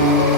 thank you